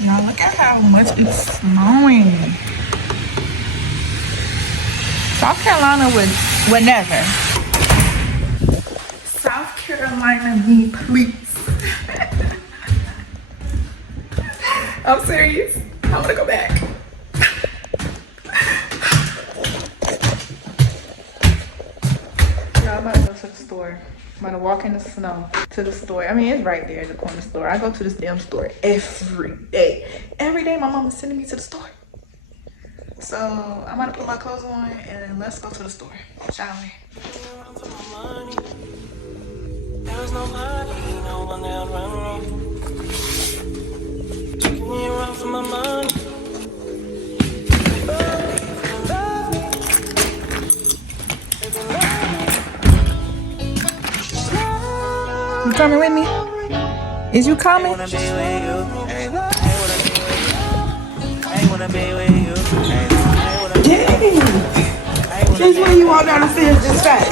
Now look at how much it's snowing. South Carolina would never. South Carolina, me please. I'm serious. I wanna go back. I'm about to go to the store. I'm about to walk in the snow to the store. I mean, it's right there, the corner store. I go to this damn store every day. Every day my mama's sending me to the store. So I'm about to put my clothes on and let's go to the store, shall we? There's no money, no one that run. Taking me around for my money. You coming with me? Is you coming? Dang. Since when you walk down the stairs this fast?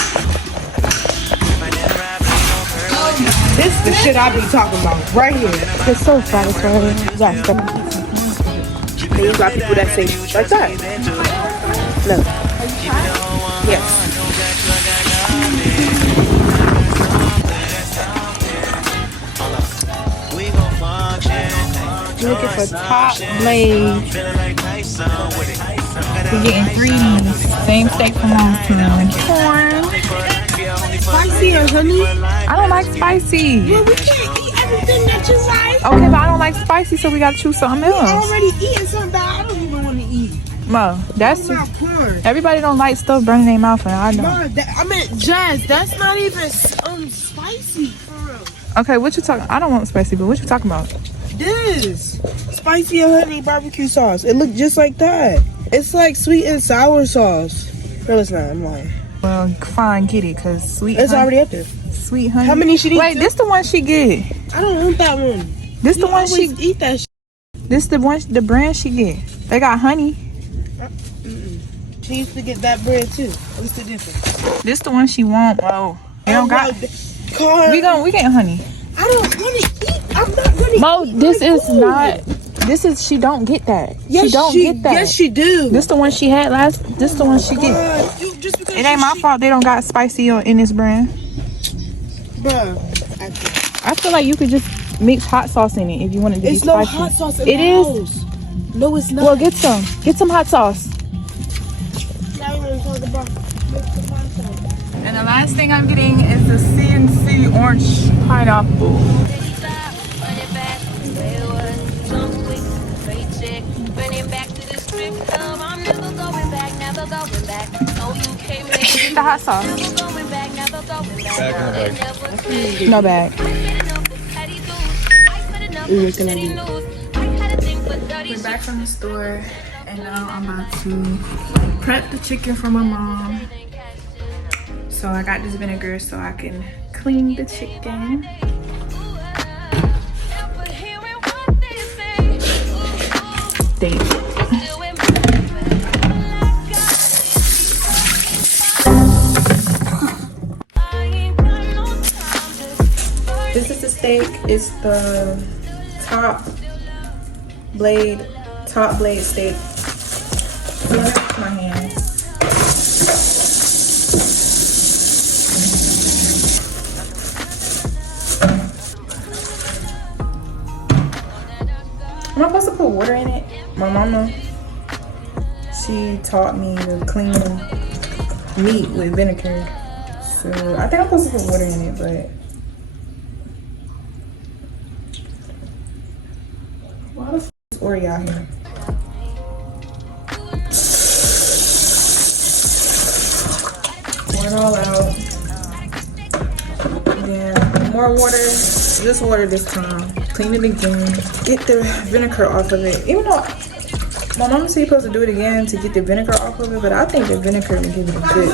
This is the shit I be talking about right here. It's so satisfying. Yes, Then you got people that say like that. No. Yes. You're looking for top blade. We're getting 3 same steak from Longtown. Corn. Spicy or honey? I don't like spicy. Well, we can't eat everything that you like. Okay, but I don't like spicy, so we gotta choose something else. Already eating something that I don't even want to eat. Mo, that's Not corn. everybody don't like stuff burning their mouth, and I don't. No, I mean, Jazz, that's not even spicy for real. Okay, what you talking? I don't want spicy, but what you talking about? This spicy and honey barbecue sauce. It looked just like that. It's like sweet and sour sauce. No, it's not. I'm lying. Well, fine, get it, cause sweet. It's honey, already up there. sweet honey. How many should eat? Wait, this the one she get. I don't want that one. This the You one she. always eat that. This the one, the brand she get. They got honey. She used to get that bread too. What's the difference? This the one she want. Mo, they don't got. Corn. We get honey. I don't want to eat. I'm not gonna Mo, eat. this my is food. not. This is she don't get that. Yes, she don't get that. Yes, she do. This the one she had last. This the one she get. Just because It ain't my fault they don't got spicy in this brand. Bro, I feel like you could just mix hot sauce in it if you want it to it's be no spicy. hot sauce in It the is. house. No, it's not. Well, get some. Get some hot sauce. Now you want to talk about the hot sauce. And the last thing I'm getting is the CNC orange pineapple. Get the hot sauce. No bag. We're back from the store, and now I'm about to prep the chicken for my mom. So I got this vinegar so I can clean the chicken. Steak. This is the steak. It's the top blade steak. My hands. Am I supposed to put water in it? My mama, she taught me to clean meat with vinegar. So I think I'm supposed to put water in it, but why the f is Ori out here? Pour it all out. Yeah, more water. Just water this time. Clean it again. Get the vinegar off of it. Even though my mama said you're supposed to do it again to get the vinegar off of it, but I think the vinegar will give it a good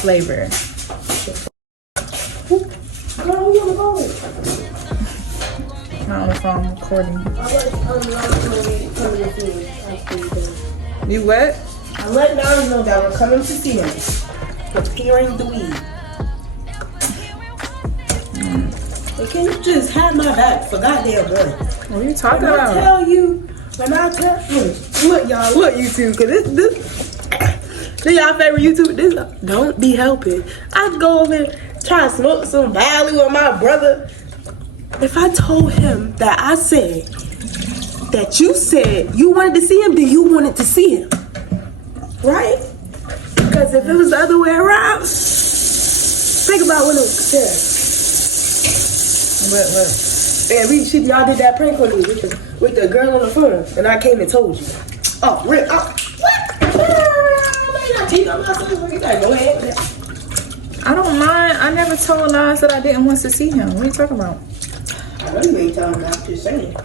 flavor. Not on the phone, I'm recording. You what? I let Nars know that we're coming to see him. Preparing the weed. but can you just have my back for goddamn good? What are you talking When about? I tell you, look y'all, look YouTube, cause this y'all favorite YouTube. This don't be helping. I go over and try to smoke some Valley with my brother. If I told him that I said that you said you wanted to see him, then you wanted to see him, right? Because if it was the other way around, think about when it was and y'all did that prank on me with the girl on the phone, and I came and told you. Oh, Rick, what? Go ahead. I don't mind. I never told Nas that I didn't want to see him. What are you talking about? I know you ain't talking about, just saying.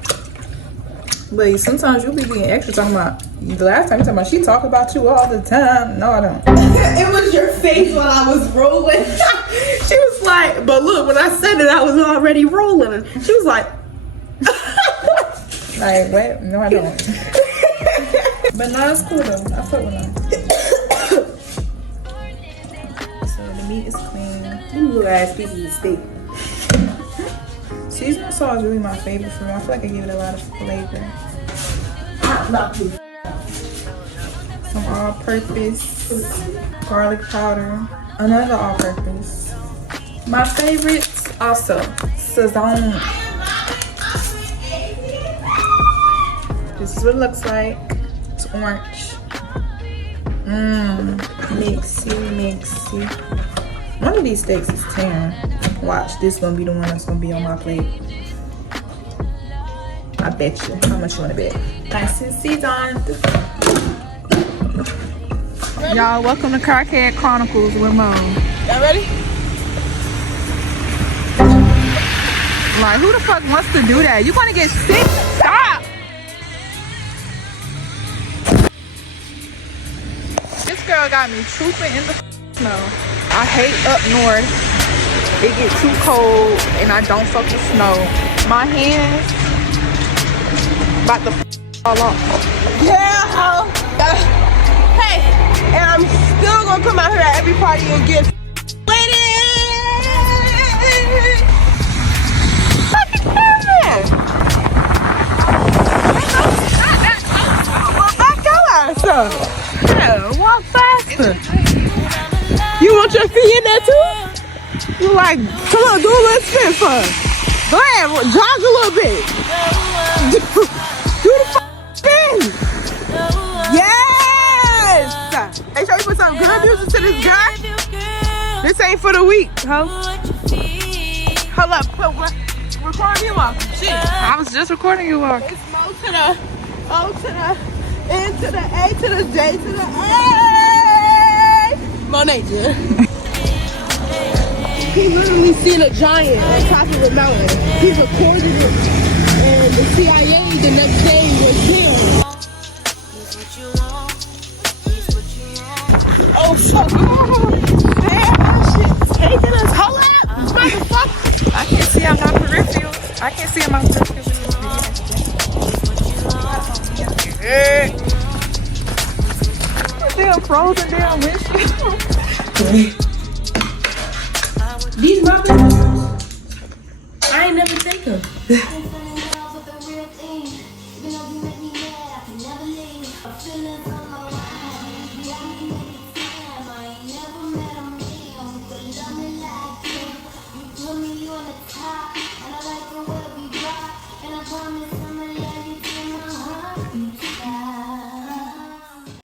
But sometimes you'll be being extra talking about. The last time you talking about, she talk about you all the time. No, I don't. It was your face while I was rolling. She was like, but look, when I said it, I was already rolling. She was like, like, what? No, I don't. But no, it's cool though. I fuck with him. So the meat is clean. them little ass pieces of steak. Seasoning salt is really my favorite for me. I feel like I give it a lot of flavor. Not too. Some all-purpose garlic powder. Another all-purpose. My favorites also Sazon. This is what it looks like. It's orange. Mixy. One of these steaks is 10. Watch, this is gonna be the one that's gonna be on my plate. I bet you. How much you wanna bet? Nice and seasoned. Y'all, welcome to Crackhead Chronicles with Mo. Y'all ready? Like, who the fuck wants to do that? You wanna get sick? Stop! This girl got me trooping in the snow. I hate up north. It gets too cold and I don't fuck with snow. My hands about to fall off. Yeah. Hey, and I'm still gonna come out here at every party and get Yeah, walk faster. You want your feet in there too? You like, come on, do a little spin for us. Go ahead, jog a little bit. Do the spin. Yes. Hey, show you put some good music to this guy. This ain't for the weak, huh? Hold up, put what? Recording you walking. Shit. I was just recording you walking. It's Mo to the O to the N to the A to the J to the A. Monaja. He literally seen a giant on top of a mountain. He recorded it, and the CIA the next day was him. Oh fuck! Damn, that shit's taking us. Hold up, motherfucker! I can't see on my peripherals. I can't see on my peripherals. Damn frozen damn windshield. These muffins, I ain't never take them.